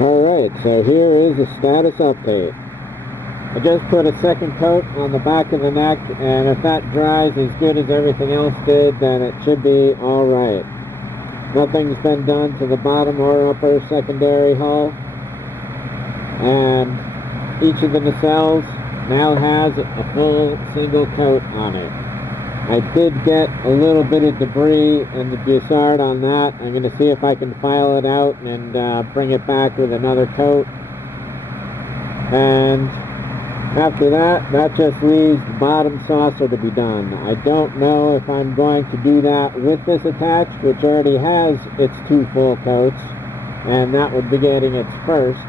Alright, so here is a status update. I just put a second coat on the back of the neck, and if that dries as good as everything else did, then it should be alright. Nothing's been done to the bottom or upper secondary hull, and each of the nacelles now has a full single coat on it. I did get a little bit of debris and the bussard on that. I'm going to see if I can file it out and bring it back with another coat. And after that, that just leaves the bottom saucer to be done. I don't know if I'm going to do that with this attached, which already has its 2 full coats, and that would be getting its first.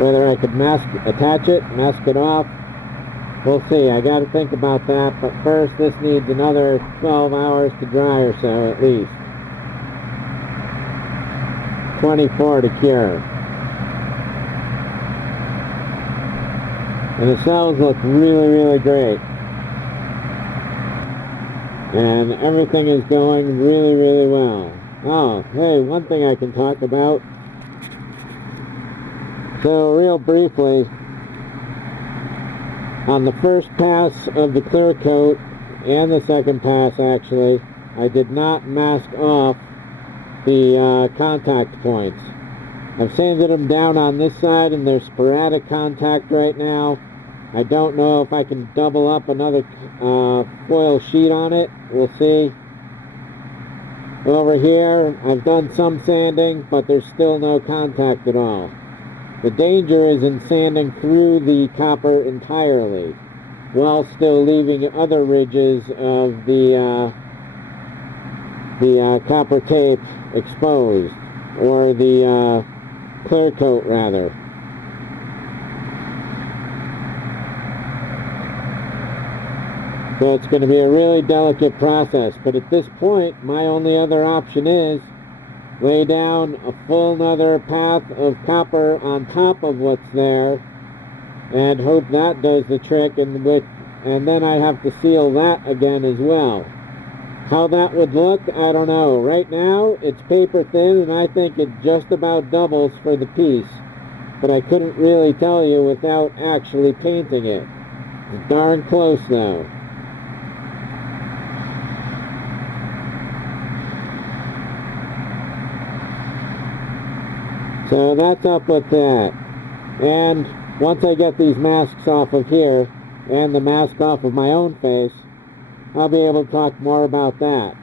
Whether I could attach it, mask it off, we'll see. I got to think about that, but first this needs another 12 hours to dry or so at least. 24 to cure. And the cells look really, really great. And everything is going really, really well. Oh, hey, one thing I can talk about. So real briefly, on the first pass of the clear coat, and the second pass actually, I did not mask off the contact points. I've sanded them down on this side and there's sporadic contact right now. I don't know if I can double up another foil sheet on it. We'll see. Over here, I've done some sanding, but there's still no contact at all. The danger is in sanding through the copper entirely, while still leaving other ridges of the copper tape exposed, or the clear coat rather. So it's going to be a really delicate process, but at this point my only other option is lay down a full another path of copper on top of what's there and hope that does the trick, and then I have to seal that again as well. How that would look, I don't know. Right now it's paper thin and I think it just about doubles for the piece, but I couldn't really tell you without actually painting it. It's darn close though. So that's up with that. And once I get these masks off of here, and the mask off of my own face, I'll be able to talk more about that.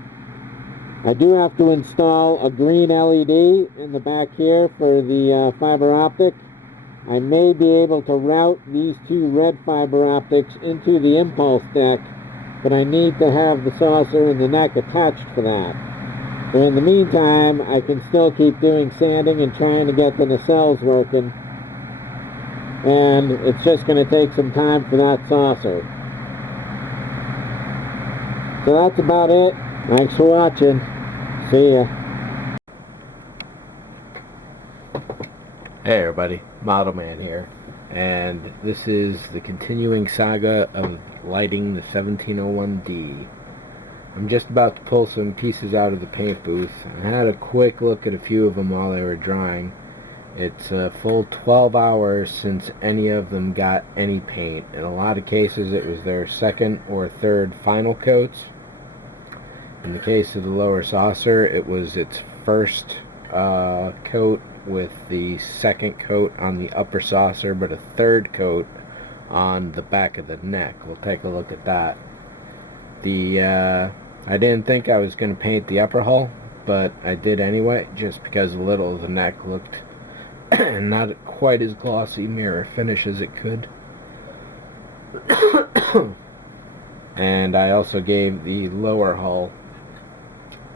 I do have to install a green LED in the back here for the fiber optic. I may be able to route these 2 red fiber optics into the impulse deck, but I need to have the saucer and the neck attached for that. So in the meantime, I can still keep doing sanding and trying to get the nacelles working. And it's just going to take some time for that saucer. So that's about it. Thanks for watching. See ya. Hey everybody, Model Man here, and this is the continuing saga of lighting the 1701D. I'm just about to pull some pieces out of the paint booth. I had a quick look at a few of them while they were drying. It's a full 12 hours since any of them got any paint. In a lot of cases it was their second or third final coats. In the case of the lower saucer, it was its first coat with the second coat on the upper saucer, but a third coat on the back of the neck. We'll take a look at that. I didn't think I was going to paint the upper hull, but I did anyway, just because a little of the neck looked not quite as glossy mirror finish as it could. And I also gave the lower hull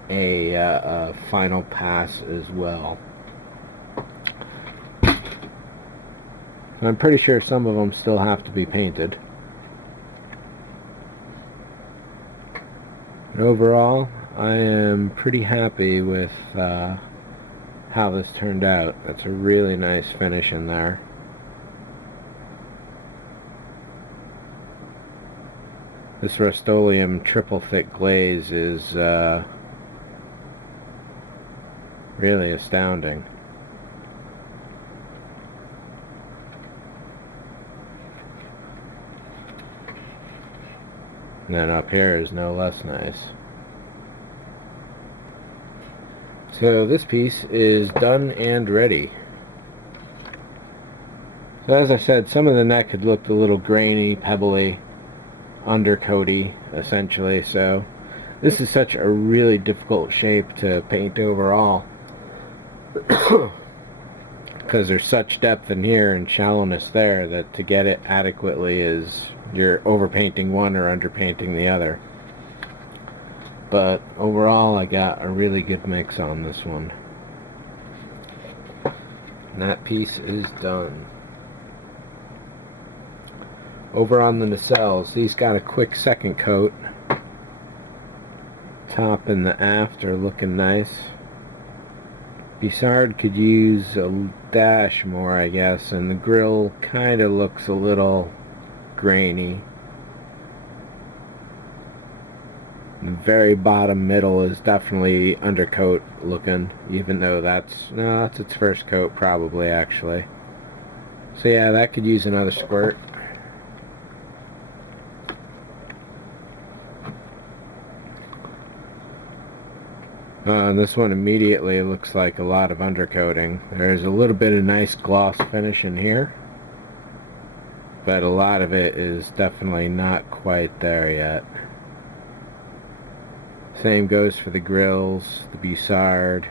a final pass as well. I'm pretty sure some of them still have to be painted. But overall, I am pretty happy with how this turned out. That's a really nice finish in there. This Rust-Oleum triple thick glaze is really astounding. And then up here is no less nice. So this piece is done and ready. So as I said, some of the neck had looked a little grainy, pebbly, undercoaty, essentially. So this is such a really difficult shape to paint overall because there's such depth in here and shallowness there that to get it adequately is you're overpainting one or underpainting the other. But overall, I got a really good mix on this one. And that piece is done. Over on the nacelles, these got a quick second coat. Top and the aft are looking nice. Bussard could use a dash more, I guess, and the grill kind of looks a little grainy. The very bottom middle is definitely undercoat looking, even though that's its first coat probably, actually. So yeah, that could use another squirt. And this one immediately looks like a lot of undercoating. There's a little bit of nice gloss finish in here, but a lot of it is definitely not quite there yet. Same goes for the grills, the Bussard.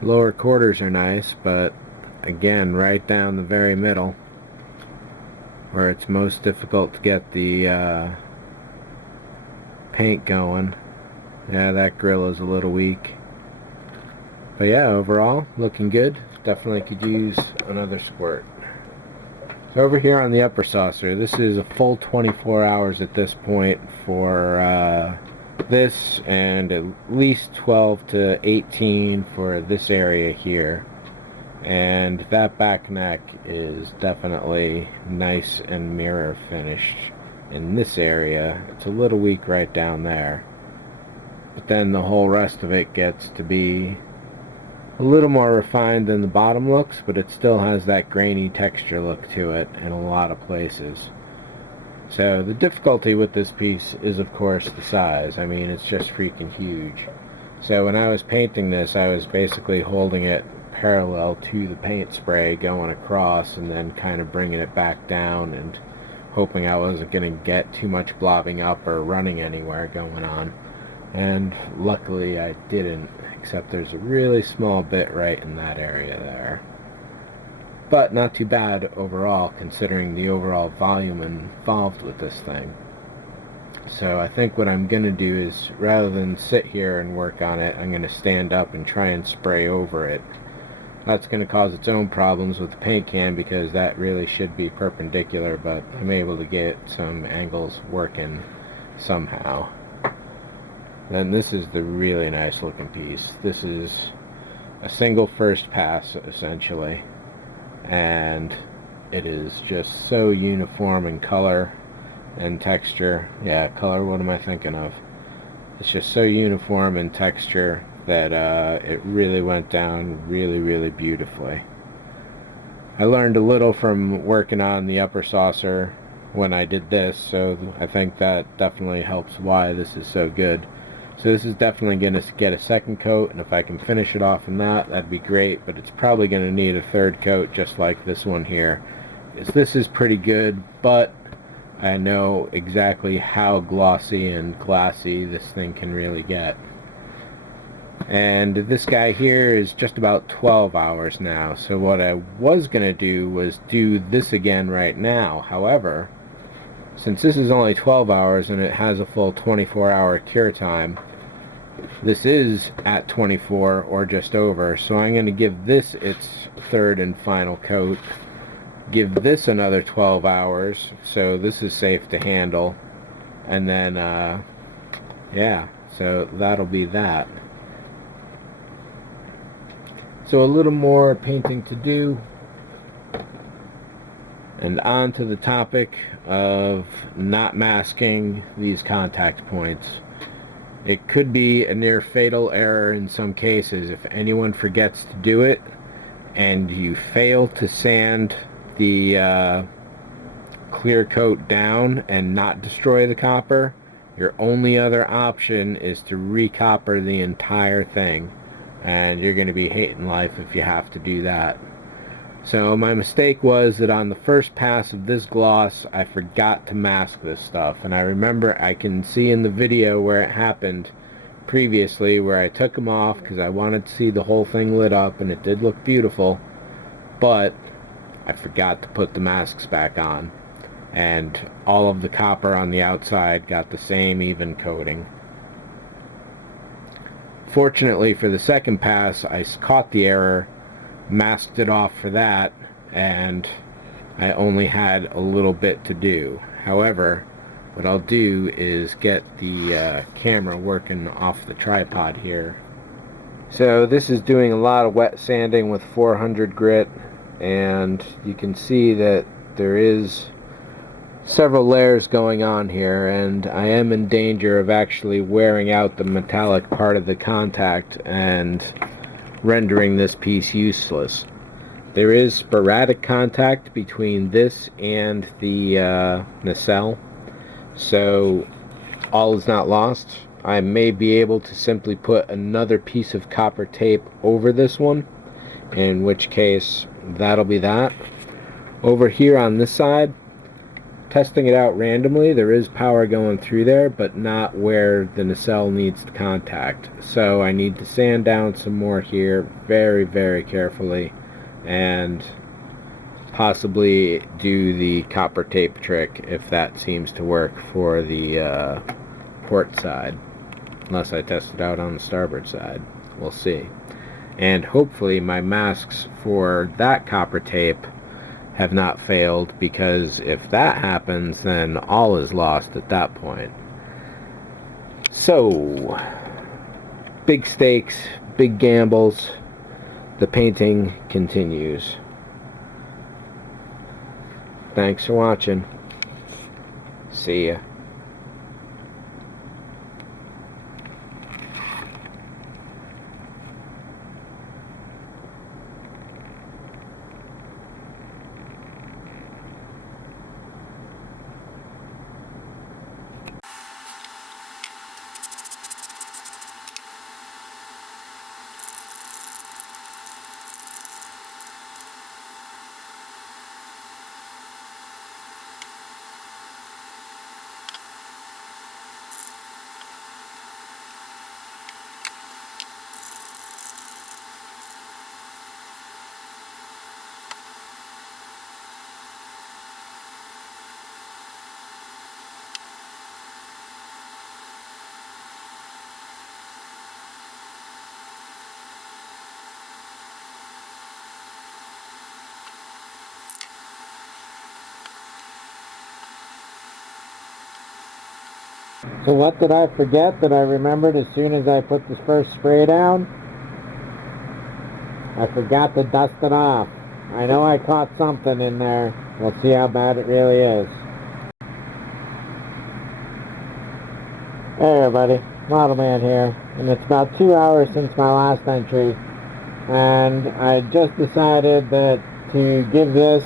Lower quarters are nice, but again, right down the very middle, where it's most difficult to get the paint going. Yeah, that grill is a little weak. But yeah, overall, looking good. Definitely could use another squirt. So over here on the upper saucer, this is a full 24 hours at this point for this, and at least 12 to 18 for this area here. And that back neck is definitely nice and mirror finished. In this area, it's a little weak right down there, but then the whole rest of it gets to be a little more refined than the bottom looks, but it still has that grainy texture look to it in a lot of places. So the difficulty with this piece is, of course, the size. I mean, it's just freaking huge. So when I was painting this, I was basically holding it parallel to the paint spray going across and then kind of bringing it back down and hoping I wasn't going to get too much blobbing up or running anywhere going on. And luckily I didn't, except there's a really small bit right in that area there. But not too bad overall, considering the overall volume involved with this thing. So I think what I'm going to do is, rather than sit here and work on it, I'm going to stand up and try and spray over it. That's going to cause its own problems with the paint can, because that really should be perpendicular, but I'm able to get some angles working somehow. Then this is the really nice looking piece. This is a single first pass essentially, and it is just so uniform in color and texture. Yeah, color, what am I thinking of? It's just so uniform in texture that it really went down really beautifully. I learned a little from working on the upper saucer when I did this, so I think that definitely helps why this is so good. So this is definitely going to get a second coat, and if I can finish it off in that, that'd be great, but it's probably going to need a third coat just like this one here. This is pretty good, but I know exactly how glossy and glassy this thing can really get. And this guy here is just about 12 hours now, so what I was going to do was do this again right now. However, since this is only 12 hours and it has a full 24-hour cure time, this is at 24 or just over, so I'm going to give this its third and final coat, give this another 12 hours, so this is safe to handle, and then yeah, so that'll be that. So a little more painting to do, and on to the topic of not masking these contact points. It could be a near fatal error in some cases if anyone forgets to do it and you fail to sand the clear coat down and not destroy the copper, your only other option is to recopper the entire thing, and you're going to be hating life if you have to do that. So my mistake was that on the first pass of this gloss, I forgot to mask this stuff. And I remember I can see in the video where it happened previously, where I took them off because I wanted to see the whole thing lit up, and it did look beautiful. But I forgot to put the masks back on. And all of the copper on the outside got the same even coating. Fortunately for the second pass, I caught the error, masked it off for that, and I only had a little bit to do. However, what I'll do is get the camera working off the tripod here. So this is doing a lot of wet sanding with 400 grit, and you can see that there is several layers going on here, and I am in danger of actually wearing out the metallic part of the contact and rendering this piece useless. There is sporadic contact between this and the nacelle, so all is not lost. I may be able to simply put another piece of copper tape over this one, in which case that'll be that. Over here on this side, testing it out randomly, there is power going through there, but not where the nacelle needs to contact. So I need to sand down some more here very, very carefully, and possibly do the copper tape trick if that seems to work for the port side. Unless I test it out on the starboard side. We'll see. And hopefully my masks for that copper tape have not failed, because if that happens, then all is lost at that point. So, big stakes, big gambles. The painting continues. Thanks for watching. See ya. So what did I forget that I remembered as soon as I put the first spray down? I forgot to dust it off. I know I caught something in there. We'll see how bad it really is. Hey everybody, Model Man here, and it's about 2 hours since my last entry, and I just decided that to give this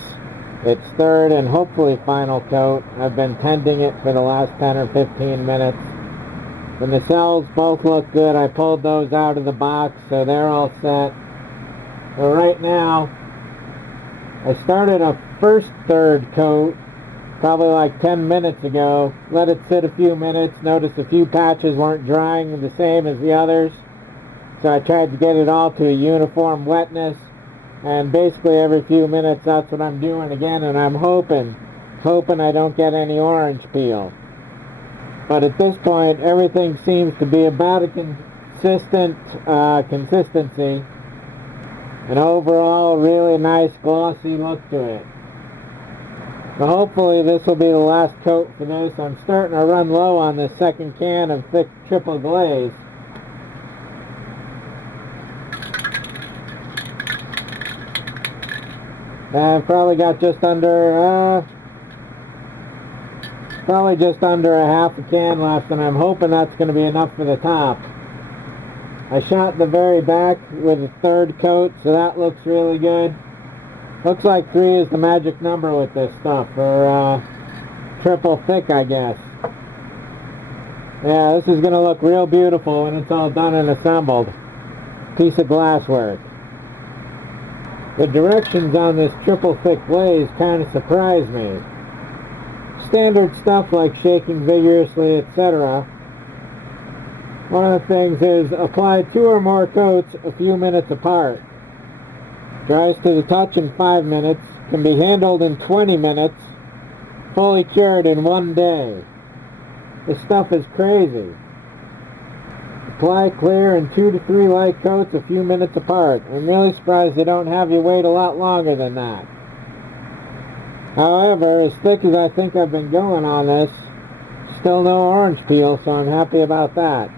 its third and hopefully final coat. I've been tending it for the last 10 or 15 minutes. The nacelles both look good. I pulled those out of the box, so they're all set. So right now, I started a first third coat probably like 10 minutes ago. Let it sit a few minutes. Noticed a few patches weren't drying the same as the others. So I tried to get it all to a uniform wetness. And basically every few minutes that's what I'm doing again, and I'm hoping I don't get any orange peel. But at this point everything seems to be about a consistent consistency. An overall really nice glossy look to it. So hopefully this will be the last coat for this. I'm starting to run low on this second can of thick triple glaze. I've probably got just under a half a can left, and I'm hoping that's going to be enough for the top. I shot the very back with a third coat, so that looks really good. Looks like 3 is the magic number with this stuff for triple thick, I guess. Yeah, this is going to look real beautiful when it's all done and assembled. Piece of glasswork. The directions on this triple thick glaze kind of surprise me. Standard stuff like shaking vigorously, etc. One of the things is apply 2 or more coats a few minutes apart. Dries to the touch in 5 minutes, can be handled in 20 minutes, fully cured in 1 day. This stuff is crazy. Apply clear in 2 to 3 light coats a few minutes apart. I'm really surprised they don't have you wait a lot longer than that. However, as thick as I think I've been going on this, still no orange peel, so I'm happy about that.